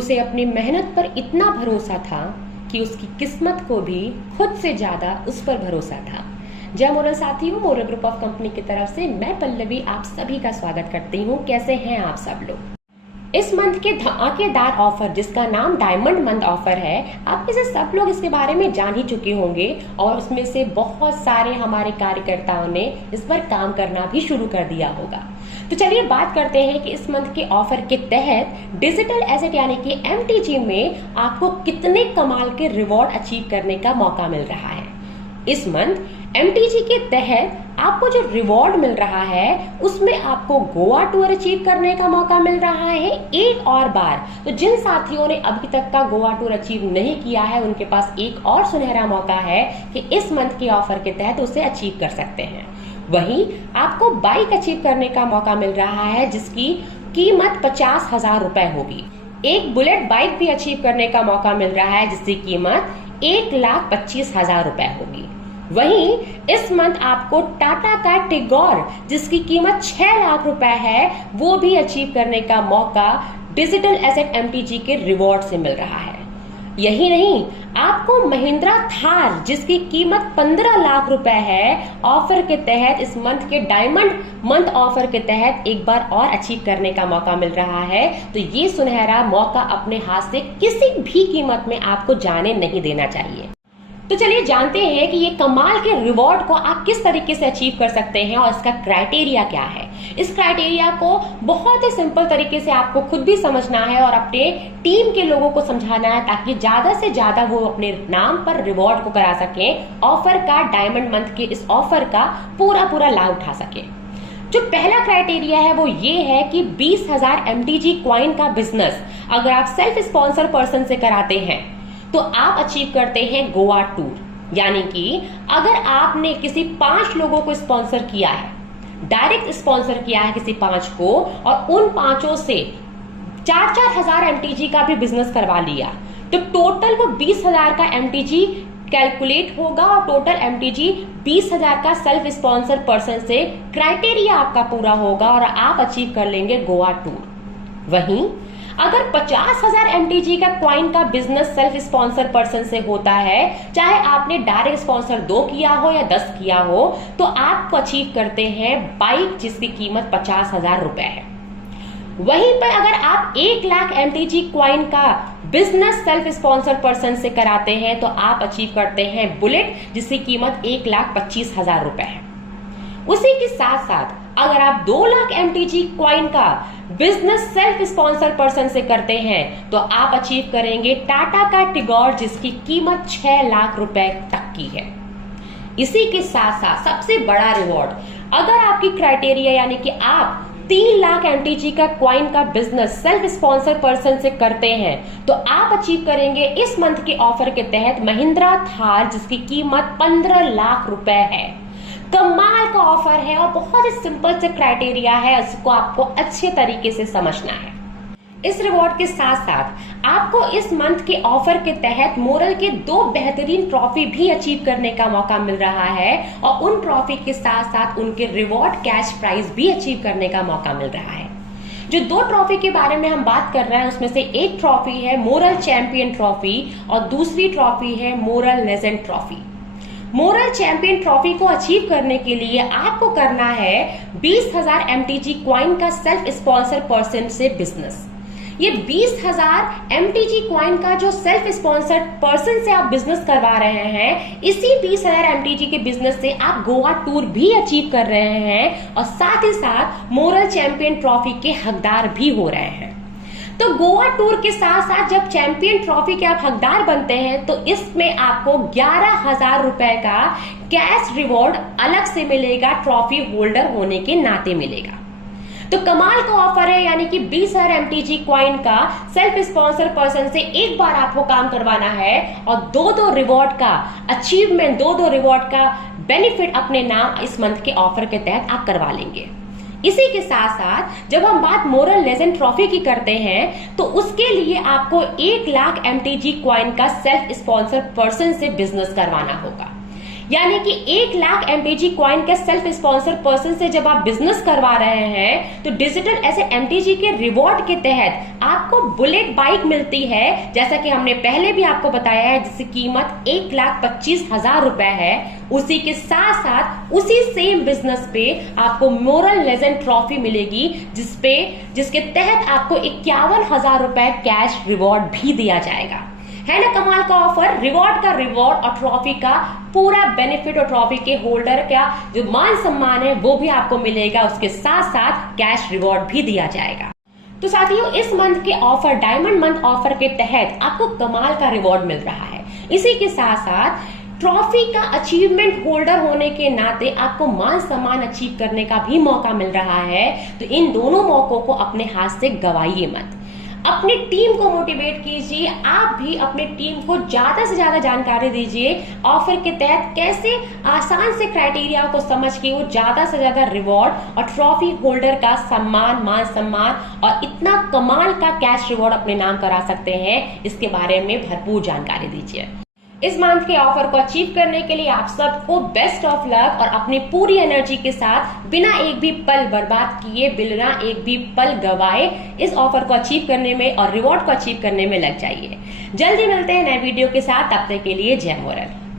उसे अपनी मेहनत पर इतना भरोसा था कि उसकी किस्मत को भी खुद से ज्यादा उस पर भरोसा था। जय मोरल साथियों, मोरल ग्रुप ऑफ कंपनी की तरफ से मैं पल्लवी आप सभी का स्वागत करती हूँ। कैसे हैं आप सब लोग? इस मंथ के धमाकेदार ऑफर जिसका नाम डायमंड मंथ ऑफर है, आप में से सब लोग इसके बारे में जान ही चुके होंगे और उसमें से बहुत सारे हमारे कार्यकर्ताओं ने इस पर काम करना भी शुरू कर दिया होगा। तो चलिए बात करते हैं कि इस मंथ के ऑफर के तहत डिजिटल एसेट यानी कि एमटीजी में आपको कितने कमाल के रिवॉर्ड अचीव करने का मौका मिल रहा है। इस मंथ एमटीजी के तहत आपको जो रिवॉर्ड मिल रहा है उसमें आपको गोवा टूर अचीव करने का मौका मिल रहा है एक और बार। तो जिन साथियों ने अभी तक का गोवा टूर अचीव नहीं किया है उनके पास एक और सुनहरा मौका है कि इस मंथ के ऑफर के तहत उसे अचीव कर सकते हैं। वहीं आपको बाइक अचीव करने का मौका मिल रहा है जिसकी कीमत 50,000 रुपए होगी। एक बुलेट बाइक भी अचीव करने का मौका मिल रहा है जिसकी कीमत 1,25,000 रुपए होगी। वहीं इस मंथ आपको टाटा का टिगोर जिसकी कीमत 6 लाख रुपए है वो भी अचीव करने का मौका डिजिटल एसेट एमटीजी के रिवॉर्ड से मिल रहा है। यही नहीं, आपको महिंद्रा थार जिसकी कीमत 15 लाख रुपए है ऑफर के तहत इस मंथ के डायमंड मंथ ऑफर के तहत एक बार और अचीव करने का मौका मिल रहा है। तो ये सुनहरा मौका अपने हाथ से किसी भी कीमत में आपको जाने नहीं देना चाहिए। तो चलिए जानते हैं कि ये कमाल के रिवॉर्ड को आप किस तरीके से अचीव कर सकते हैं और इसका क्राइटेरिया क्या है। इस क्राइटेरिया को बहुत ही सिंपल तरीके से आपको खुद भी समझना है और अपने टीम के लोगों को समझाना है ताकि ज्यादा से ज्यादा वो अपने नाम पर रिवॉर्ड को करा सकें, ऑफर का डायमंड मंथ के इस ऑफर का पूरा लाभ उठा सके। जो पहला क्राइटेरिया है वो ये है कि 20,000 एमटीजी क्वाइन का बिजनेस अगर आप सेल्फ स्पॉन्सर पर्सन से कराते हैं तो आप अचीव करते हैं गोवा टूर। यानी कि अगर आपने किसी 5 लोगों को स्पॉन्सर किया है, डायरेक्ट स्पॉन्सर किया है किसी 5 को और उन 5 से 4-4 हजार एमटीजी का भी बिजनेस करवा लिया तो टोटल वो 20,000 का एमटीजी कैलकुलेट होगा और टोटल एमटीजी 20,000 का सेल्फ स्पॉन्सर पर्सन से क्राइटेरिया आपका पूरा होगा और आप अचीव कर लेंगे गोवा टूर। वहीं अगर 50,000 एमटीजी का क्वाइन का बिजनेस सेल्फ स्पॉन्सर पर्सन से होता है, चाहे आपने डायरेक्ट स्पॉन्सर 2 किया हो या 10 किया हो, तो आप अचीव करते हैं बाइक जिसकी कीमत 50,000 रुपए है। वहीं पर अगर आप 1 लाख एमटीजी क्वाइन का बिजनेस सेल्फ स्पॉन्सर पर्सन से कराते हैं तो आप अचीव करते हैं बुलेट जिसकी कीमत 1,25,000 रुपए है। उसी के साथ साथ अगर आप 2 लाख एमटीजी क्वाइन का बिजनेस सेल्फ स्पॉन्सर पर्सन से करते हैं तो आप अचीव करेंगे टाटा का टिगोर जिसकी कीमत 6 लाख रुपए तक की है। इसी के साथ साथ सबसे बड़ा रिवॉर्ड, अगर आपकी क्राइटेरिया यानी कि आप 3 लाख एमटीजी का क्वाइन का बिजनेस सेल्फ स्पॉन्सर पर्सन से करते हैं तो आप अचीव करेंगे इस मंथ के ऑफर के तहत महिंद्रा थार जिसकी कीमत 15 लाख रुपए है। कमाल का ऑफर है और बहुत ही सिंपल से क्राइटेरिया है, इसको आपको अच्छे तरीके से समझना है। इस रिवॉर्ड के साथ साथ आपको इस मंथ के ऑफर के तहत मोरल के 2 बेहतरीन ट्रॉफी भी अचीव करने का मौका मिल रहा है और उन ट्रॉफी के साथ साथ उनके रिवॉर्ड कैश प्राइज भी अचीव करने का मौका मिल रहा है। जो 2 ट्रॉफी के बारे में हम बात कर रहे हैं उसमें से एक ट्रॉफी है मोरल चैंपियन ट्रॉफी और दूसरी ट्रॉफी है moral legend trophy. Moral champion trophy को अचीव करने के लिए आपको करना है 20,000 एमटीजी क्वाइन का सेल्फ स्पॉन्सर पर्सन से बिजनेस। ये 20,000 एमटीजी क्वाइन का जो सेल्फ स्पॉन्सर पर्सन से आप बिजनेस करवा रहे हैं, इसी 20,000 एमटीजी के बिजनेस से आप गोवा टूर भी अचीव कर रहे हैं और साथ ही साथ मोरल चैंपियन ट्रॉफी के हकदार भी हो रहे हैं। तो गोवा टूर के साथ साथ जब चैंपियन ट्रॉफी के आप हकदार बनते हैं तो इसमें आपको 11,000 रुपए का कैश रिवॉर्ड अलग से मिलेगा, ट्रॉफी होल्डर होने के नाते मिलेगा। तो कमाल का ऑफर है, यानी कि 20,000 एमटीजी क्वाइन का सेल्फ स्पॉन्सर पर्सन से एक बार आपको काम करवाना है और 2-2 रिवॉर्ड का अचीवमेंट, 2-2 रिवॉर्ड का बेनिफिट अपने नाम इस मंथ के ऑफर के तहत आप करवा लेंगे। इसी के साथ साथ जब हम बात मोरल लेजेंड ट्रॉफी की करते हैं तो उसके लिए आपको 1 लाख एमटीजी क्वाइन का सेल्फ स्पॉन्सर पर्सन से बिजनेस करवाना होगा। यानी कि 1 लाख MTG कॉइन के सेल्फ स्पॉन्सर पर्सन से जब आप बिजनेस करवा रहे हैं तो डिजिटल ऐसे MTG के रिवॉर्ड के तहत आपको बुलेट बाइक मिलती है, जैसा कि हमने पहले भी आपको बताया है, जिसकी कीमत 1,25,000 रुपए है। उसी के साथ साथ उसी सेम बिजनेस पे आपको मोरल लेजेंड ट्रॉफी मिलेगी, जिसके तहत आपको 51,000 रुपए कैश रिवॉर्ड भी दिया जाएगा। है ना कमाल का ऑफर। रिवॉर्ड का रिवॉर्ड और ट्रॉफी का पूरा बेनिफिट और ट्रॉफी के होल्डर का जो मान सम्मान है वो भी आपको मिलेगा, उसके साथ साथ कैश रिवॉर्ड भी दिया जाएगा। तो साथियों, इस मंथ के ऑफर, डायमंड मंथ ऑफर के तहत आपको कमाल का रिवॉर्ड मिल रहा है। इसी के साथ साथ ट्रॉफी का अचीवमेंट होल्डर होने के नाते आपको मान सम्मान अचीव करने का भी मौका मिल रहा है। तो इन दोनों मौकों को अपने हाथ से गवाइए मत। अपनी टीम को मोटिवेट कीजिए, आप भी अपनी टीम को ज्यादा से ज्यादा जानकारी दीजिए ऑफर के तहत कैसे आसान से क्राइटेरिया को समझ के वो ज्यादा से ज्यादा रिवॉर्ड और ट्रॉफी होल्डर का सम्मान, मान सम्मान और इतना कमाल का कैश रिवॉर्ड अपने नाम करा सकते हैं, इसके बारे में भरपूर जानकारी दीजिए। इस मंथ के ऑफर को अचीव करने के लिए आप सबको बेस्ट ऑफ लक और अपनी पूरी एनर्जी के साथ बिना एक भी पल बर्बाद किए, बिना एक भी पल गवाए इस ऑफर को अचीव करने में और रिवॉर्ड को अचीव करने में लग जाइए। जल्दी मिलते हैं नए वीडियो के साथ, तब तक के लिए जय मोरल।